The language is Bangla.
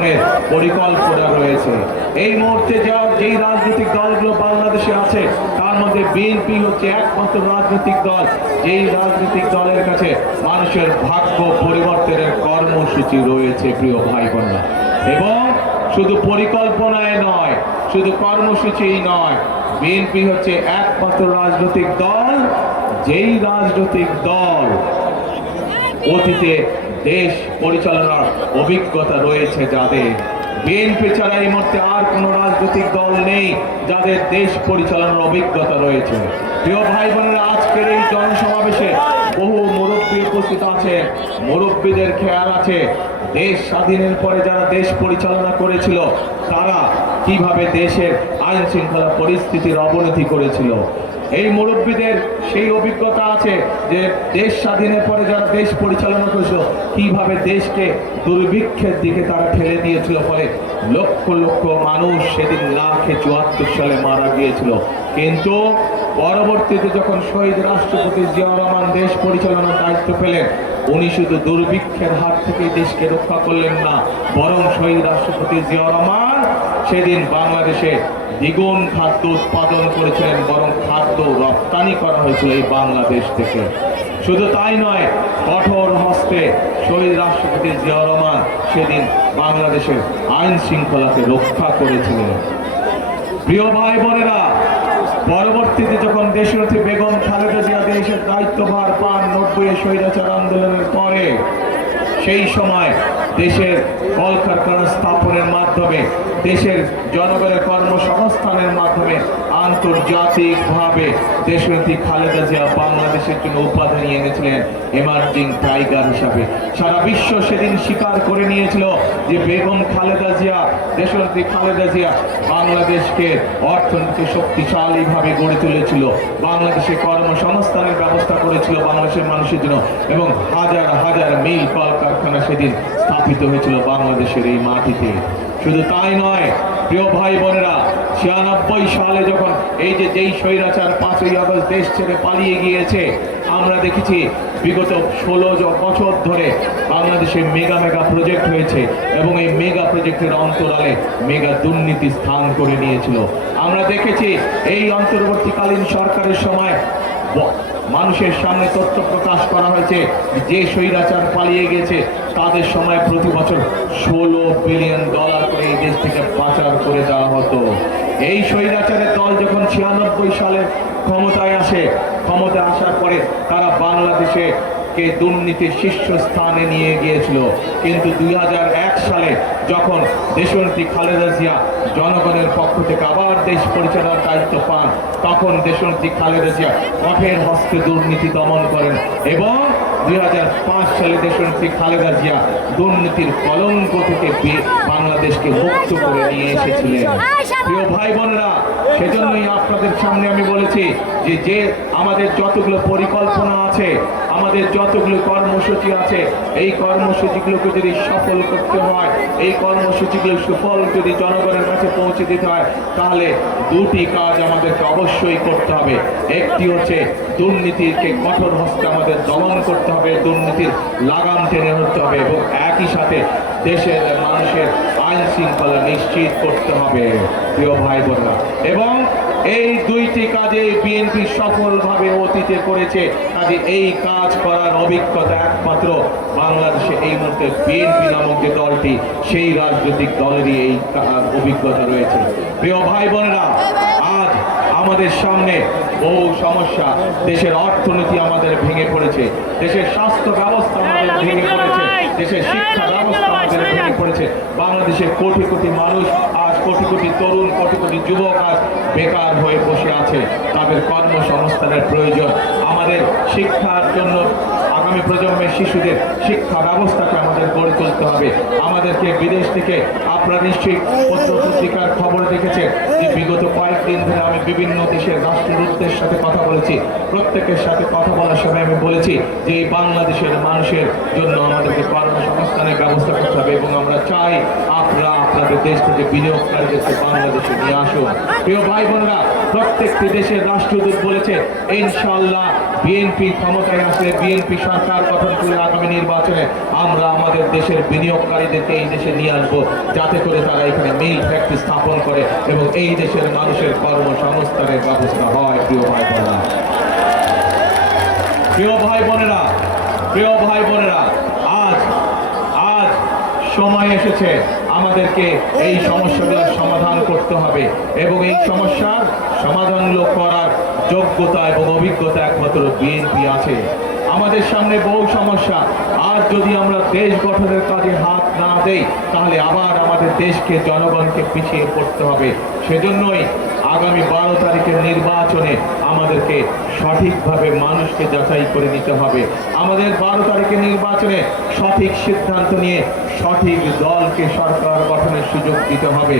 ধরনের পরিকল্পনা রয়েছে। এই মুহূর্তে যেই রাজনৈতিক দলগুলো বাংলাদেশে আছে তার মধ্যে বিএনপি হচ্ছে একমাত্র রাজনৈতিক দল যেই রাজনৈতিক দলের কাছে মানুষের ভাগ্য পরিবর্তনের কর্মসূচি রয়েছে প্রিয় ভাই বোনেরা। এবং শুধু পরিকল্পনায় নয়, শুধু কর্মসূচিই নয়, বিএনপি হচ্ছে একমাত্র রাজনৈতিক দল যেই রাজনৈতিক দল অতীতে দেশ পরিচালনার অভিজ্ঞতা রয়েছে যাদের। বিএনপি ছাড়া এই মুহূর্তে আর কোন রাজনৈতিক দল নেই যাদের দেশ পরিচালনার অভিজ্ঞতা রয়েছে। প্রিয় ভাই বোনেরা, আজকের এই জনসমাবেশে বহু মুরব্বী উপস্থিত আছে। মুরব্বীদের খেয়াল আছে দেশ স্বাধীনের পরে যারা দেশ পরিচালনা করেছিল তারা কিভাবে দেশের আইন শৃঙ্খলা পরিস্থিতির অবনতি করেছিল। এই মুরব্বীদের সেই অভিজ্ঞতা আছে যে দেশ স্বাধীনের পরে যারা দেশ পরিচালনা করেছিল কিভাবে দেশকে দুর্ভিক্ষের দিকে তারা ঠেলে দিয়েছিল, ফলে লক্ষ লক্ষ মানুষ সেদিন না খেয়ে ৭৪ সালে মারা গিয়েছিল। কিন্তু পরবর্তীতে যখন শহীদ রাষ্ট্রপতি জিয়াউর রহমান দেশ পরিচালনার দায়িত্ব পেলেন, উনি শুধু দুর্ভিক্ষের হাত থেকে দেশকে রক্ষা করলেন না, বরং শহীদ রাষ্ট্রপতি জিয়াউর রহমান সেদিন বাংলাদেশে দ্বিগুণ খাদ্য উৎপাদন করেছিলেন, বরং খাদ্য রপ্তানি করা হয়েছিল এই বাংলাদেশ থেকে। শুধু তাই নয়, কঠোর হস্তে শহীদ রাষ্ট্রপতি জিয়াউর রহমান সেদিন বাংলাদেশের আইন শৃঙ্খলাকে রক্ষা করেছিলেন। প্রিয় ভাই বোনেরা, পরবর্তীতে যখন দেশনেত্রী বেগম খালেদা জিয়া দেশের দায়িত্বভার পান ৯০ স্বৈরাচার আন্দোলনের পরে, সেই সময় দেশের কলকারখানা স্থাপনের মাধ্যমে, দেশের জনগণের কর্মসংস্থানের মাধ্যমে আন্তর্জাতিকভাবে দেশনেত্রী খালেদা জিয়া বাংলাদেশের জন্য উপাধি নিয়ে এনেছিলেন এমার্জিং টাইগার হিসাবে। সারা বিশ্ব সেদিন স্বীকার করে নিয়েছিল যে বেগম খালেদা জিয়া, দেশনেত্রী খালেদা জিয়া বাংলাদেশকে অর্থনীতি শক্তিশালীভাবে গড়ে তুলেছিল, বাংলাদেশে কর্মসংস্থানের ব্যবস্থা করেছিল বাংলাদেশের মানুষের জন্য, এবং হাজার হাজার মিল কলকারখানা সেদিন স্থাপিত হয়েছিল বাংলাদেশের এই মাটিতে। শুধু তাই নয় প্রিয় ভাই বোনেরা, ৯৬ সালে যখন যেই স্বৈরাচার ৫ই আগস্ট দেশ ছেড়ে পালিয়ে গিয়েছে, আমরা দেখেছি বিগত ১৬ বছর ধরে বাংলাদেশে মেগা প্রজেক্ট হয়েছে এবং এই মেগা প্রজেক্টের অন্তরালে মেগা দুর্নীতি স্থান করে নিয়েছিল। আমরা দেখেছি এই অন্তর্বর্তীকালীন সরকারের সময় মানুষের সামনে তথ্য প্রকাশ করা হয়েছে যে স্বৈরাচার পালিয়ে গেছে তাদের সময় প্রতি বছর $১৬ বিলিয়ন করে এই দেশ থেকে পাচার করে দেওয়া হতো। এই স্বৈরাচারের দল যখন ৯৬ সালে ক্ষমতায় আসার পরে তারা বাংলাদেশে কে দুর্নীতির শীর্ষস্থানে নিয়ে গিয়েছিল। কিন্তু ২০০১ সালে যখন দেশনেত্রী খালেদা জিয়া জনগণের পক্ষ থেকে আবার দেশ পরিচালনার দায়িত্ব পান, তখন দেশনেত্রী খালেদা জিয়া কঠোর হস্তে দুর্নীতি দমন করেন এবং ২০০৫ সালে দেশনেত্রী খালেদা জিয়া দুর্নীতির কলঙ্ক থেকে বাংলাদেশকে মুক্ত করে নিয়ে এসেছিলেন। প্রিয় ভাই বোনেরা, সেজন্যই আপনাদের সামনে আমি বলেছি যে আমাদের যতগুলো পরিকল্পনা আছে, আমাদের যতগুলো কর্মসূচি আছে, এই কর্মসূচিগুলোকে যদি সফল করতে হয়, এই কর্মসূচিগুলো সুফল যদি জনগণের কাছে পৌঁছে দিতে হয়, তাহলে দুটি কাজ আমাদেরকে অবশ্যই করতে হবে। একটি হচ্ছে দুর্নীতিকে কঠোর হস্তে আমাদের দমন করতে হবে, দুর্নীতির লাগাম টেনে ধরতে হবে, এবং একই সাথে দেশের মানুষের আইন শৃঙ্খলা নিশ্চিত করতে হবে প্রিয় ভাই বোনেরা। এবং এই দুইটি কাজে বিএনপি সফলভাবে অতীতে করেছে। কাজে এই কাজ করার অভিজ্ঞতা একমাত্র বাংলাদেশে এই মুহূর্তে বিএনপি নামক যে দলটি, সেই রাজনৈতিক দলেরই এই অভিজ্ঞতা রয়েছে। প্রিয় ভাই বোনেরা, আজ আমাদের সামনে বহু সমস্যা, দেশের অর্থনীতি আমাদের ভেঙে পড়েছে, দেশের স্বাস্থ্য ব্যবস্থা আমাদের ভেঙে পড়েছে, দেশের শিক্ষা ব্যবস্থা আমাদের ভেঙে পড়েছে। বাংলাদেশের কোটি কোটি মানুষ আজ, কোটি কোটি তরুণ, কোটি কোটি যুবক আজ বেকার হয়ে বসে আছে। তাদের কর্মসংস্থানের প্রয়োজন। আমাদের শিক্ষার জন্য আগামী প্রজন্মের শিশুদের শিক্ষা ব্যবস্থাকে আমাদের গড়ে তুলতে হবে। আমাদেরকে বিদেশ থেকে, আপনারা নিশ্চয়ই পত্র পত্রিকার খবর দেখেছেন যে বিগত কয়েকদিন ধরে আমি বিভিন্ন দেশের রাষ্ট্রদূতদের সাথে কথা বলেছি। প্রত্যেকের সাথে কথা বলার সময় আমি বলেছি যে এই বাংলাদেশের মানুষের জন্য আমাদেরকে কর্মসংস্থানের ব্যবস্থা করতে হবে, এবং আমরা চাই আপনারা আপনাদের দেশ থেকে বিনিয়োগকারীদেরকে বাংলাদেশে নিয়ে আসুন। প্রিয় ভাই বোনেরা, প্রত্যেকটি দেশের রাষ্ট্রদূত বলেছে ইনশাআল্লাহ বিএনপি ক্ষমতায় আসলে বিএনপি সরকার গঠন করে আগামী নির্বাচনে আমরা আমাদের দেশের বিনিয়োগকারীদেরকে এই দেশে নিয়ে আসবো, যাতে করে তারা এখানে মিল ফ্যাক্টরি স্থাপন করে এবং এই দেশের মানুষের কর্মসংস্থানের ব্যবস্থা হয়। প্রিয় ভাই বোনেরা, প্রিয় ভাই বোনেরা, প্রিয় ভাই বোনেরা, আজ আজ সময় এসেছে আমাদেরকে এই সমস্যাগুলোর সমাধান করতে হবে এবং এই সমস্যার সমাধানগুলো করার যোগ্যতা এবং অভিজ্ঞতা একমাত্র বিএনপি আছে। আমাদের সামনে বহু সমস্যা, আজ যদি আমরা দেশ গঠনের কাজে হাত না দেই তাহলে আবার আমাদের দেশকে জনগণকে পিছিয়ে পড়তে হবে। সেজন্যই আগামী 12 তারিখের নির্বাচনে আমাদেরকে সঠিকভাবে মানুষকে যাচাই করে নিতে হবে। আমাদের 12 তারিখের নির্বাচনে সঠিক সিদ্ধান্ত নিয়ে সঠিক দলকে সরকার গঠনের সুযোগ দিতে হবে।